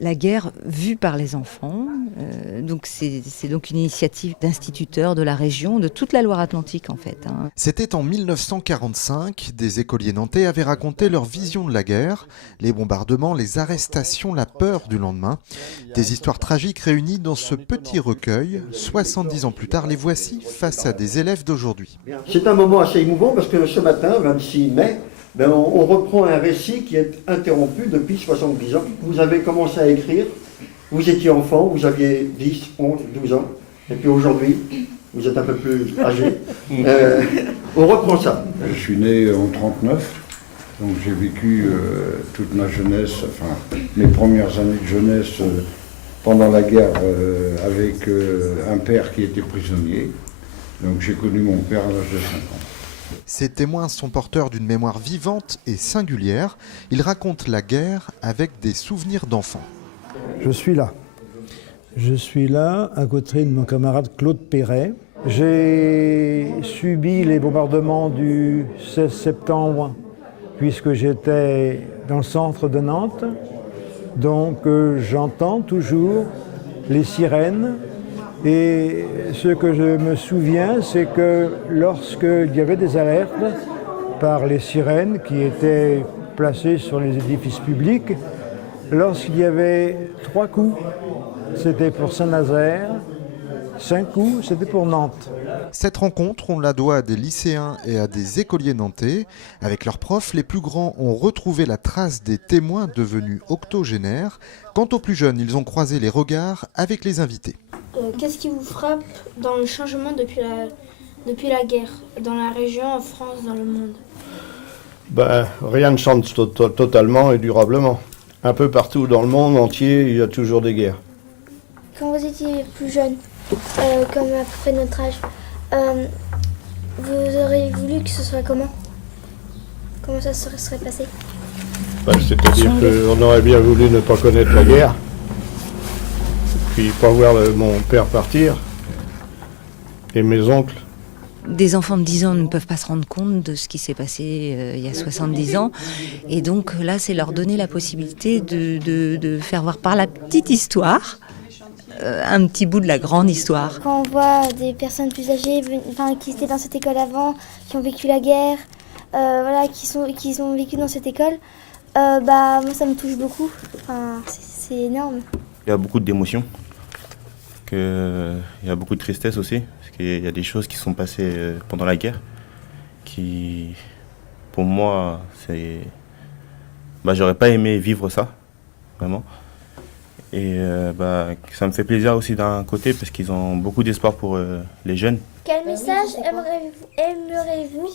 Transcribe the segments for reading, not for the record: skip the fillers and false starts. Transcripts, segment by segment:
La guerre vue par les enfants, donc c'est donc une initiative d'instituteurs de la région, de toute la Loire-Atlantique en fait. C'était en 1945, des écoliers nantais avaient raconté leur vision de la guerre, les bombardements, les arrestations, la peur du lendemain. Des histoires tragiques réunies dans ce petit recueil. 70 ans plus tard, les voici face à des élèves d'aujourd'hui. C'est un moment assez émouvant parce que ce matin, 26 mai, on reprend un récit qui est interrompu depuis 70 ans. Vous avez commencé à écrire, vous étiez enfant, vous aviez 10, 11, 12 ans, et puis aujourd'hui, vous êtes un peu plus âgé. On reprend ça. Je suis né en 39, donc j'ai vécu toute ma jeunesse, enfin mes premières années de jeunesse pendant la guerre avec un père qui était prisonnier. Donc j'ai connu mon père à l'âge de 5 ans. Ces témoins sont porteurs d'une mémoire vivante et singulière. Ils racontent la guerre avec des souvenirs d'enfants. Je suis là. Je suis là à côté de mon camarade Claude Perret. J'ai subi les bombardements du 16 septembre puisque j'étais dans le centre de Nantes. Donc j'entends toujours les sirènes. Et ce que je me souviens, c'est que lorsqu'il y avait des alertes par les sirènes qui étaient placées sur les édifices publics, lorsqu'il y avait 3 coups, c'était pour Saint-Nazaire, 5 coups, c'était pour Nantes. Cette rencontre, on la doit à des lycéens et à des écoliers nantais. Avec leurs profs, les plus grands ont retrouvé la trace des témoins devenus octogénaires. Quant aux plus jeunes, ils ont croisé les regards avec les invités. Qu'est-ce qui vous frappe dans le changement depuis la guerre, dans la région, en France, dans le monde? Rien ne change totalement et durablement. Un peu partout dans le monde entier, il y a toujours des guerres. Quand vous étiez plus jeune, comme à peu près notre âge, vous auriez voulu que ce soit comment? Comment ça se serait passé? C'est-à-dire qu'on aurait bien voulu ne pas connaître la guerre. Puis pas voir mon père partir, et mes oncles. Des enfants de 10 ans ne peuvent pas se rendre compte de ce qui s'est passé il y a 70 ans. Et donc là, c'est leur donner la possibilité de faire voir par la petite histoire un petit bout de la grande histoire. Quand on voit des personnes plus âgées, qui étaient dans cette école avant, qui ont vécu la guerre, qui ont vécu dans cette école, moi ça me touche beaucoup. C'est énorme. Il y a beaucoup d'émotions. Il y a beaucoup de tristesse aussi, parce qu'il y a des choses qui sont passées pendant la guerre, qui, pour moi, j'aurais pas aimé vivre ça, vraiment. Et ça me fait plaisir aussi d'un côté, parce qu'ils ont beaucoup d'espoir pour les jeunes. Quel message aimeriez-vous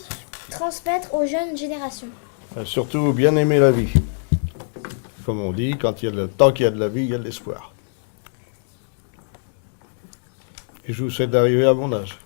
transmettre aux jeunes générations? Surtout bien aimer la vie. Comme on dit, tant qu'il y a de la vie, il y a de l'espoir. Et je vous souhaite d'arriver à mon âge.